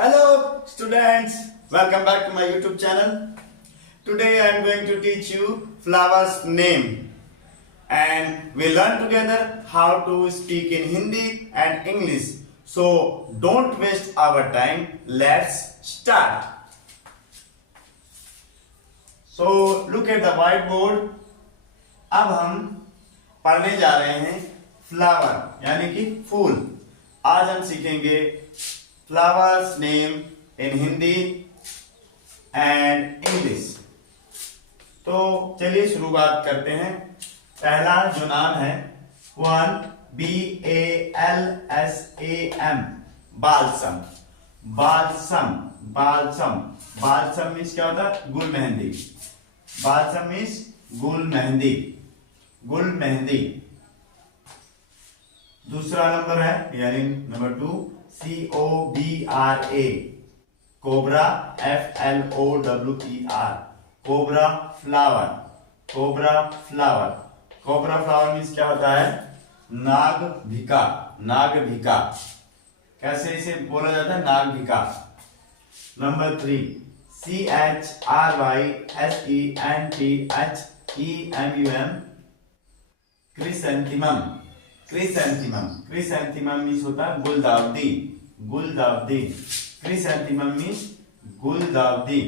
Hello students, welcome back to my YouTube channel. Today I am going to teach you flowers name and we learn together how to speak in Hindi and English. So don't waste our time. Let's start. So look at the whiteboard. अब हम पढ़ने जा रहे हैं flower यानी कि फूल. आज हम सीखेंगे flowers name in Hindi and English. तो चलिए शुरुआत करते हैं. पहला जो नाम है BALSAM balsam. Balsam balsam balsam means क्या होता है? गुल मेहंदी. बालसम मीन्स गुल मेहंदी. गुल मेहंदी. दूसरा नंबर है यानी number 2 COBRA cobra FLOWER cobra flower. Cobra flower. Cobra flower means क्या होता है? नाग भिका. नाग भिका. कैसे इसे बोला जाता है? नाग भिका. Number 3 CHRYSENTHEMUM chrysanthemum. Chrysanthemum. Chrysanthemum means होता है गुलदाउदी. गुलदाउदी. क्रिसेंथिमम मीन्स गुलदाउदी.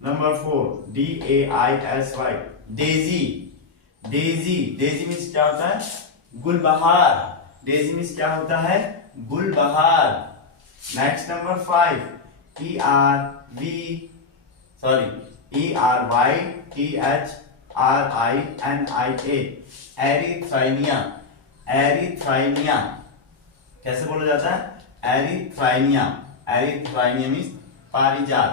Number 4 DAISY daisy. Daisy. Daisy means क्या होता है? गुलबहार. डेजी मीन्स क्या होता है? गुलबहार. Next number 5 ERYTHRINIA erythrina. Erythrina. कैसे बोला जाता है? एरिथ्राइनिया. एरिथ्राइनिया मीन्स पारिजात.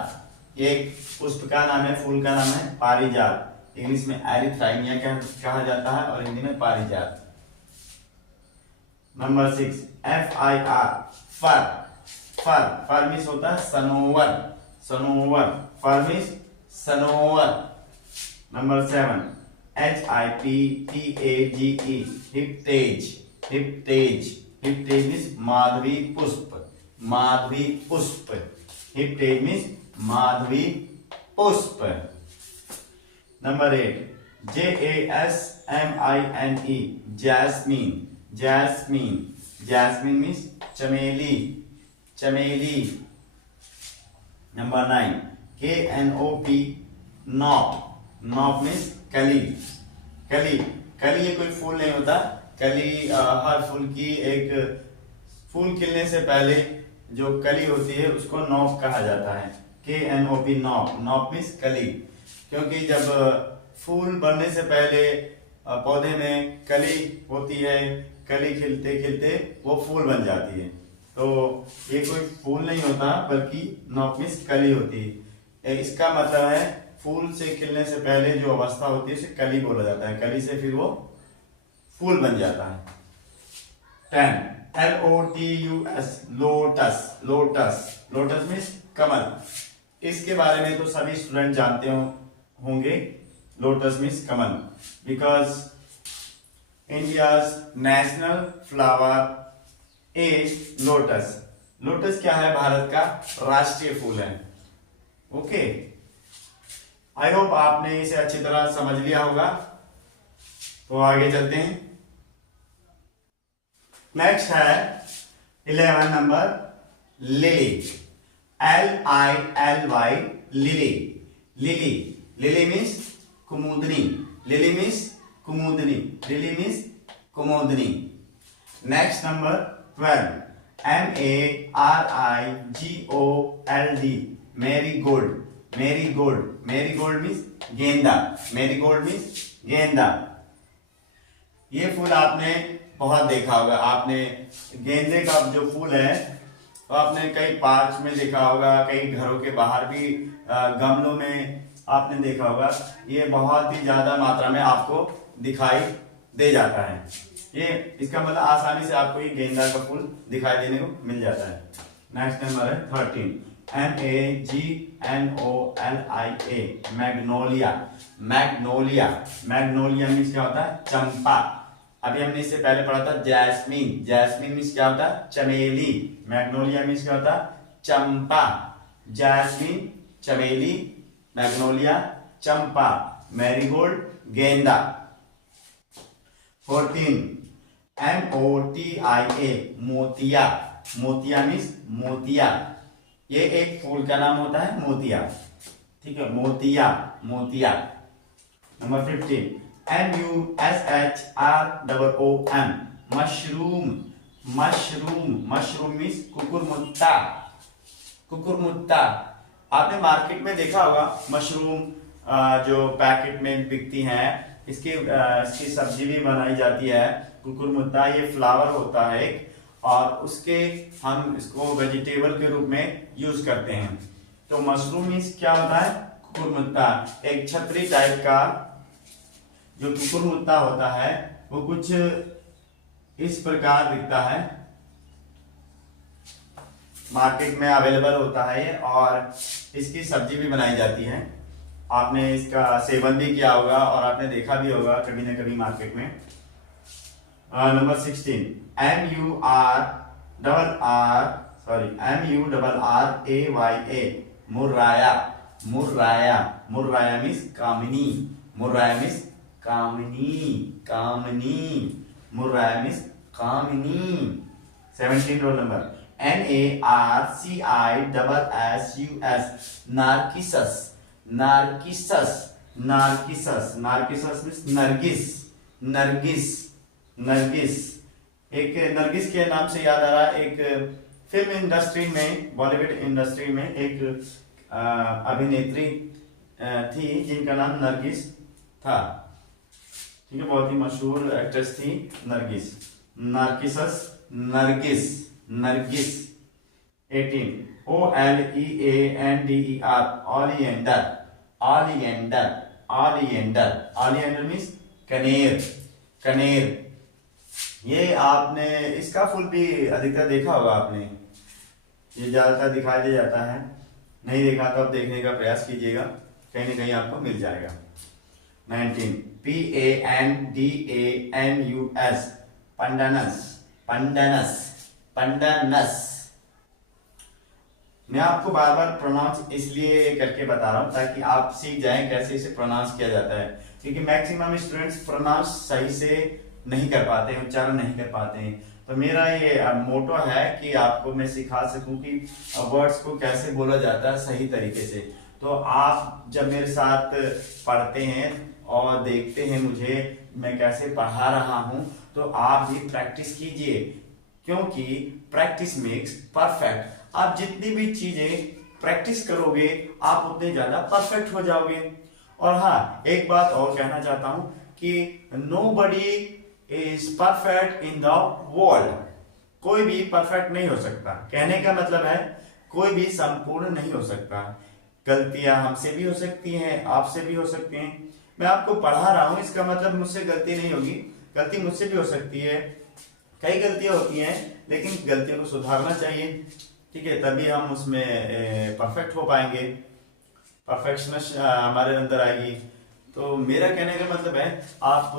एक पुष्प का नाम है, फूल का नाम है पारिजात. इंग्लिश में एरिथ्राइनिया कहा जाता है और हिंदी में पारिजात. Number 6 FIR fir. Fir. Fir means होता है सनोवर. सनोवर. फर मीन्स सनोवर. Number 7 HIPTAGE hiptage. Hiptage. Hiptage means माधवी पुष्प. माधवी पुष्प. हिप्टेज मीन्स माधवी पुष्प. Number 8 JASMINE jasmine. Jasmine. Jasmine means चमेली. चमेली. Number 9 KNOP knop. Knop means कली. कली. कली ये कोई फूल नहीं होता. कली हर फूल की एक फूल खिलने से पहले जो कली होती है उसको नॉप कहा जाता है. KNOP knop. नॉप मीन्स कली. क्योंकि जब फूल बनने से पहले पौधे में कली होती है, कली खिलते खिलते वो फूल बन जाती है. तो ये कोई फूल नहीं होता बल्कि नॉप मीन्स कली होती है. इसका मतलब है फूल से खिलने से पहले जो अवस्था होती है उसे कली बोला जाता है. कली से फिर वो फूल बन जाता है. 10 LOTUS lotus. Lotus. Lotus means कमल. इसके बारे में तो सभी स्टूडेंट जानते होंगे. लोटस मीन्स कमल. Because India's national flower is lotus. Lotus क्या है? भारत का राष्ट्रीय फूल है. ओके. आई होप आपने इसे अच्छी तरह समझ लिया होगा. तो आगे चलते हैं. नेक्स्ट है 11 number lily. LILY lily. Lily. Lily means कुमुदनी. लिली मीन्स कुमुदनी. लिली मीन्स कुमुदनी. Next number 12 MARIGOLD marigold. Marigold. Marigold means गेंदा. मैरीगोल्ड मीन्स गेंदा. ये फूल आपने बहुत देखा होगा. आपने गेंदे का जो फूल है तो आपने कई पार्क में देखा होगा, कई घरों के बाहर भी गमलों में आपने देखा होगा. ये बहुत ही ज्यादा मात्रा में आपको दिखाई दे जाता है. ये इसका मतलब आसानी से आपको ये गेंदा का फूल दिखाई देने को मिल जाता है. नेक्स्ट नंबर है 13 MAGNOLIA. Magnolia. Magnolia. Magnolia means क्या होता है? चंपा. अभी हमने इससे पहले पढ़ा था जैस्मीन। जैस्मीन मीन्स क्या होता है? चमेली। मैग्नोलिया मीन्स क्या होता है? चंपा। जैस्मीन, चमेली, मैग्नोलिया, चंपा, मैरीगोल्ड, गेंदा। 14 MOTIA, मोतिया। मोतिया मीन्स मोतिया। ये एक फूल का नाम होता है मोतिया, ठीक है, मोतिया, मोतिया। Number 15 MUSHROOM, mushroom. Mushroom, mushroom means कुकुरमुत्ता। कुकुरमुत्ता। आपने मार्केट में देखा होगा मशरूम, जो पैकेट में बिकती हैं, इसकी सब्जी भी बनाई जाती है। कुकुरमुत्ता ये फ्लावर होता है एक, और उसके हम इसको वेजिटेबल के रूप में यूज करते हैं। तो मशरूम मीन्स क्या होता है? कुकुरमुत्ता। एक छतरी टाइप का जो कुकुरमुत्ता होता है वो कुछ इस प्रकार दिखता है, मार्केट में अवेलेबल होता है ये, और इसकी सब्जी भी बनाई जाती है। आपने इसका सेवन भी किया होगा और आपने देखा भी होगा कभी ना कभी मार्केट में। Number 16 MURRAYA, murraya. Murraya, murraya means कामिनी। मुर्राया मीन्स कामिनी, कामिनी। मुर्राया मीन्स कामिनी। 17 roll number NARCISSUS, narcissus. Narcissus, narcissus, narcissus means नरगिस। नरगिस, नरगिस। एक नरगिस के नाम से याद आ रहा है, एक फिल्म इंडस्ट्री में, बॉलीवुड इंडस्ट्री में एक अभिनेत्री थी जिनका नाम नरगिस था, ठीक है, बहुत ही मशहूर एक्ट्रेस थी नरगिस। नार्किसस, नरगिस, नरगिस। 18 OLEANDER, oleander. Oleander, oleander, oleander means कनेर। कनेर। ये आपने इसका फूल भी अधिकतर देखा होगा आपने, ये ज्यादातर दिखाई दे जाता है। नहीं देखा तो आप देखने का प्रयास कीजिएगा, कहीं ना कहीं आपको मिल जाएगा। 19 PANDANUS, पंडानस। पंडानस, पंडानस। मैं आपको बार बार प्रोनाउंस इसलिए करके बता रहा हूं ताकि आप सीख जाएं कैसे इसे प्रोनाउंस किया जाता है, क्योंकि मैक्सिमम स्टूडेंट्स प्रोनाउंस सही से नहीं कर पाते हैं, उच्चारण नहीं कर पाते हैं। तो मेरा ये मोटो है कि आपको मैं सिखा सकूं कि वर्ड्स को कैसे बोला जाता है सही तरीके से। तो आप जब मेरे साथ पढ़ते हैं और देखते हैं मुझे मैं कैसे पढ़ा रहा हूं, तो आप भी प्रैक्टिस कीजिए, क्योंकि प्रैक्टिस मेक्स परफेक्ट। आप जितनी भी चीजें प्रैक्टिस करोगे आप उतने ज्यादा परफेक्ट हो जाओगे। और हाँ, एक बात और कहना चाहता हूं कि nobody is perfect in the world. कोई भी परफेक्ट नहीं हो सकता। कहने का मतलब है कोई भी संपूर्ण नहीं हो सकता। गलतियां हमसे भी हो सकती हैं, आपसे भी हो सकती हैं। मैं आपको पढ़ा रहा हूं, इसका मतलब मुझसे गलती नहीं होगी, गलती मुझसे भी हो सकती है। कई गलतियां होती हैं, लेकिन गलतियों को सुधारना चाहिए, ठीक है, तभी हम उसमें परफेक्ट हो पाएंगे, परफेक्शनेस हमारे अंदर आएगी। तो मेरा कहने का मतलब है आप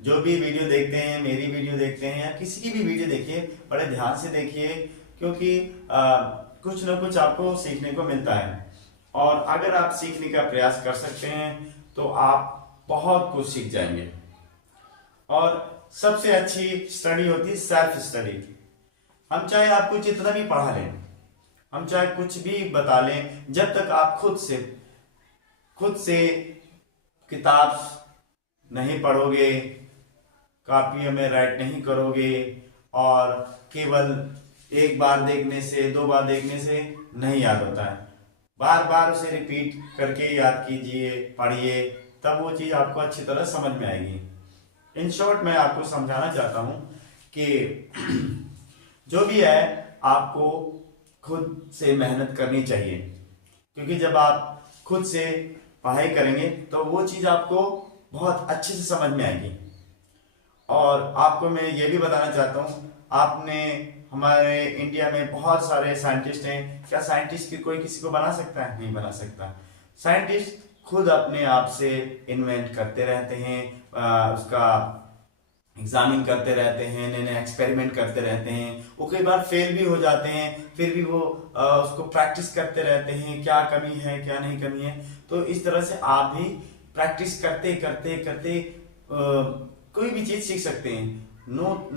जो भी वीडियो देखते हैं, मेरी वीडियो देखते हैं या किसी की भी वीडियो देखिए, बड़े ध्यान से देखिए, क्योंकि कुछ ना कुछ आपको सीखने को मिलता है। और अगर आप सीखने का प्रयास कर सकते हैं तो आप बहुत कुछ सीख जाएंगे। और सबसे अच्छी स्टडी होती है सेल्फ स्टडी। हम चाहे आपको जितना भी पढ़ा लें, हम चाहे कुछ भी बता लें, जब तक आप खुद से किताब नहीं पढ़ोगे, कॉपियों में राइट नहीं करोगे, और केवल एक बार देखने से, दो बार देखने से नहीं याद होता है। बार बार उसे रिपीट करके याद कीजिए, पढ़िए, तब वो चीज आपको अच्छी तरह समझ में आएगी। इन शॉर्ट मैं आपको समझाना चाहता हूं कि जो भी है आपको खुद से मेहनत करनी चाहिए, क्योंकि जब आप खुद से पढ़ाई करेंगे तो वो चीज आपको बहुत अच्छे से समझ में आएगी। और आपको मैं ये भी बताना चाहता हूँ, आपने हमारे इंडिया में बहुत सारे साइंटिस्ट हैं, क्या साइंटिस्ट की कोई किसी को बना सकता है? नहीं बना सकता। साइंटिस्ट खुद अपने आप से इन्वेंट करते रहते हैं, उसका एग्जामिन करते रहते हैं, नए नए एक्सपेरिमेंट करते रहते हैं। वो कई बार फेल भी हो जाते हैं, फिर भी वो उसको प्रैक्टिस करते रहते हैं, क्या कमी है क्या नहीं कमी है। तो इस तरह से आप भी प्रैक्टिस करते करते करते कोई भी चीज सीख सकते हैं। No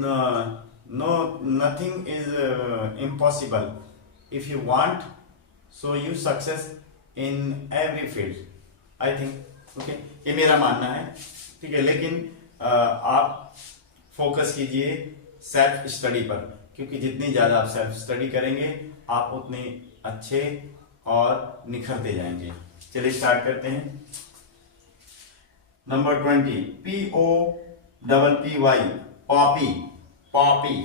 no nothing is impossible if you want, so you success in every field, I think. Okay, ये मेरा मानना है, ठीक है। लेकिन आप फोकस कीजिए सेल्फ स्टडी पर, क्योंकि जितनी ज्यादा आप सेल्फ स्टडी करेंगे आप उतने अच्छे और निखरते जाएंगे। चलिए स्टार्ट करते हैं। Number 20, POPPY, Poppy. Poppy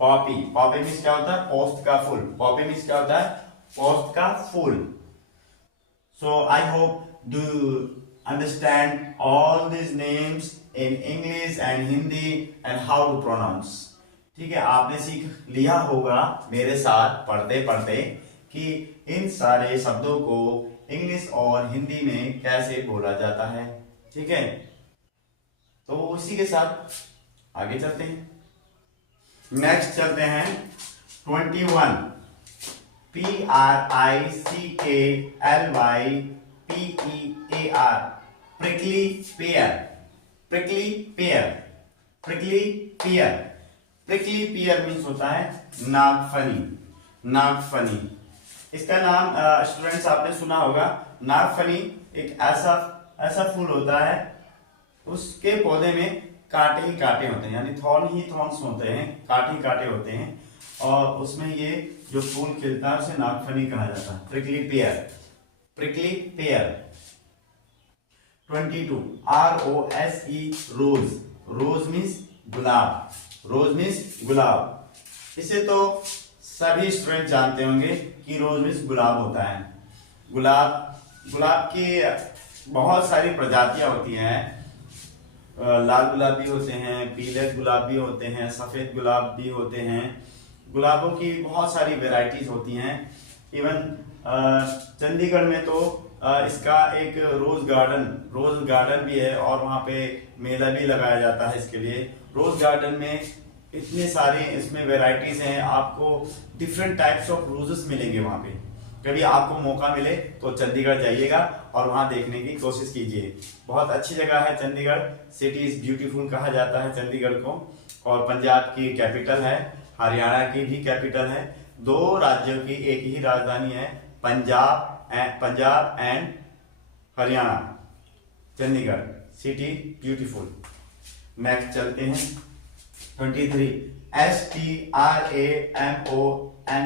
Poppy Poppy means क्या होता है? पोस्ट का फूल। पॉपी मीन्स क्या होता है? पोस्ट का फूल। So I hope do understand all these names in English and Hindi and how to pronounce। ठीक है, आपने सीख लिया होगा मेरे साथ पढ़ते पढ़ते कि इन सारे शब्दों को इंग्लिश और हिंदी में कैसे बोला जाता है, ठीक है। तो उसी के साथ आगे चलते हैं। नेक्स्ट चलते हैं 21, PRICKLYPEAR, prickly pear। prickly pear, prickly pear, prickly pear means होता है नागफनी। नागफनी इसका नाम स्टूडेंट्स आपने सुना होगा। नागफनी एक ऐसा फूल होता है, उसके पौधे में कांटे ही कांटे होते हैं, यानी थॉर्न ही थॉर्न्स होते हैं, कांटे ही कांटे होते हैं, और उसमें ये जो फूल खिलता है उसे नागफनी कहा जाता है। Prickly pair, prickly pair. 22, ROSE, रोज। रोज मीन्स गुलाब। रोज मीन्स गुलाब। इसे तो सभी स्टूडेंट जानते होंगे कि रोज मीन्स गुलाब होता है। गुलाब की बहुत सारी प्रजातियां होती हैं। लाल गुलाब भी होते हैं, पीले गुलाब भी होते हैं, सफेद गुलाब भी होते हैं। गुलाबों की बहुत सारी वेराइटीज होती हैं। इवन चंडीगढ़ में तो इसका एक रोज गार्डन भी है, और वहाँ पे मेला भी लगाया जाता है इसके लिए। रोज गार्डन में इतने सारे इसमें वेराइटीज हैं, आपको डिफरेंट टाइप्स ऑफ रोजेस मिलेंगे वहाँ पे। कभी आपको मौका मिले तो चंडीगढ़ जाइएगा और वहाँ देखने की कोशिश कीजिए। बहुत अच्छी जगह है चंडीगढ़। सिटी इज ब्यूटीफुल कहा जाता है चंडीगढ़ को, और पंजाब की कैपिटल है, हरियाणा की भी कैपिटल है। दो राज्यों की एक ही राजधानी है, Punjab and Haryana. Chandigarh city beautiful. Next चलते हैं 23,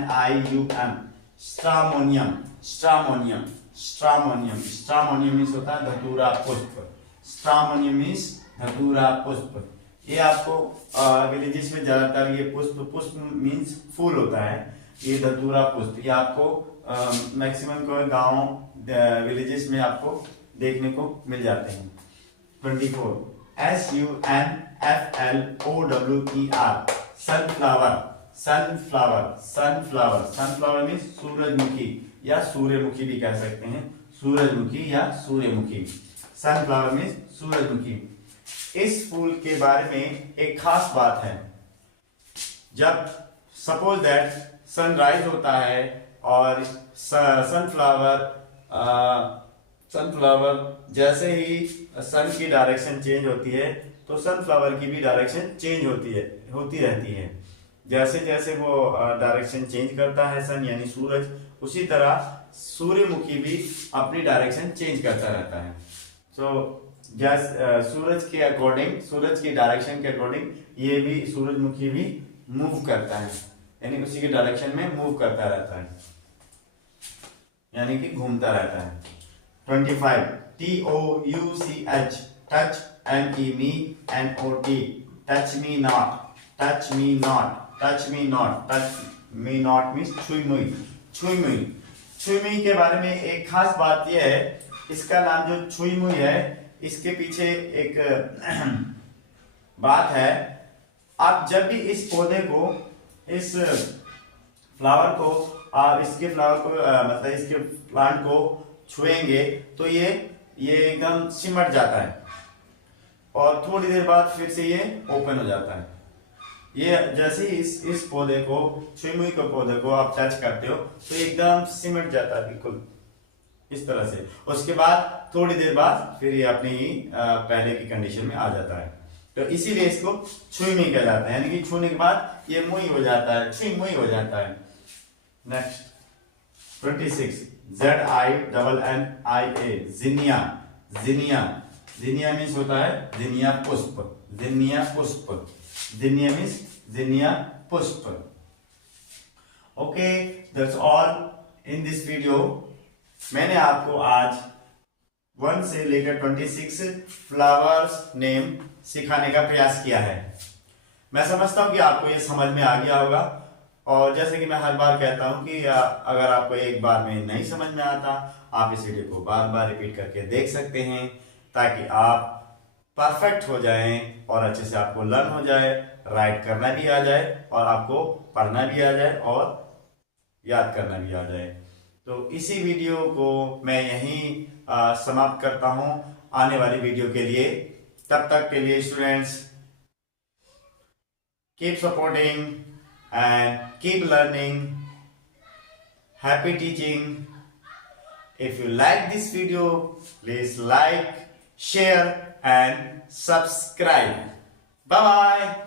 STRAMONIUM, stramonium. Stramonium stramonium stramonium means होता है धतूरा पुष्प। स्ट्रामोनियम मीन्स धतूरा पुष्प। ये आपको विलेजेस में ज्यादातर ये पुष्प मीन्स फूल होता है, ये धतूरा पुष्प। ये आपको मैक्सिमम को गांव विलेजेस में आपको देखने को मिल जाते हैं। 24, SUNFLOWER, सनफ्लावर। सनफ्लावर मीन्स सूरजमुखी या सूर्यमुखी भी कह सकते हैं, सूरजमुखी या सूर्यमुखी। सनफ्लावर मीन्स सूरजमुखी। इस फूल के बारे में एक खास बात है। जब सपोज दैट सनराइज होता है और सनफ्लावर जैसे ही सन की डायरेक्शन चेंज होती है, तो सनफ्लावर की भी डायरेक्शन चेंज होती रहती है। जैसे जैसे वो डायरेक्शन चेंज करता है सन यानी सूरज, उसी तरह सूर्यमुखी भी अपनी डायरेक्शन चेंज करता रहता है। सूरज के अकॉर्डिंग, सूरज की डायरेक्शन के अकॉर्डिंग ये भी सूरजमुखी भी मूव करता है, यानी उसी के डायरेक्शन में मूव करता रहता है, यानी कि घूमता रहता है। 25, TOUCH, touch, MENOT, touch me not. Touch me not, touch me not, touch me not means छुई मुई। छुई मुई, छुई मुई के बारे में एक खास बात यह है, इसका नाम जो छुई मुई है, इसके पीछे एक बात है। आप जब भी इस पौधे को, इस फ्लावर को, इसके प्लांट को छुएंगे तो ये एकदम सिमट जाता है, और थोड़ी देर बाद फिर से ये ओपन हो जाता है। ये जैसे ही इस पौधे को, छुई मुई के पौधे को आप टच करते हो तो एकदम सिमट जाता है बिल्कुल इस तरह से। उसके बाद थोड़ी देर बाद फिर ये अपनी पहले की कंडीशन में आ जाता है। तो इसीलिए इसको छुई मुई कहा जाता है, यानी कि छूने के बाद ये मुई हो जाता है, छुई मुई हो जाता है। Next 26 ZINNIA, जिनिया। जिनिया, जिनिया मीन्स होता है जिनिया पुष्प, जिनिया पुष्प, जिनिया मीन्स जिनिया पुष्प। Okay, that's all in this video. मैंने आपको आज 1 से लेकर 26 फ्लावर्स नेम सिखाने का प्रयास किया है। मैं समझता हूं कि आपको ये समझ में आ गया होगा, और जैसे कि मैं हर बार कहता हूं कि अगर आपको एक बार में नहीं समझ में आता, आप इस वीडियो को बार बार रिपीट करके देख सकते हैं, ताकि आप परफेक्ट हो जाएं और अच्छे से आपको लर्न हो जाए, राइट करना भी आ जाए और आपको पढ़ना भी आ जाए और याद करना भी आ जाए। तो इसी वीडियो को मैं यहीं समाप्त करता हूं आने वाली वीडियो के लिए। तब तक के लिए students, keep supporting and keep learning. Happy teaching. If you like this video, please like, share and subscribe. Bye bye.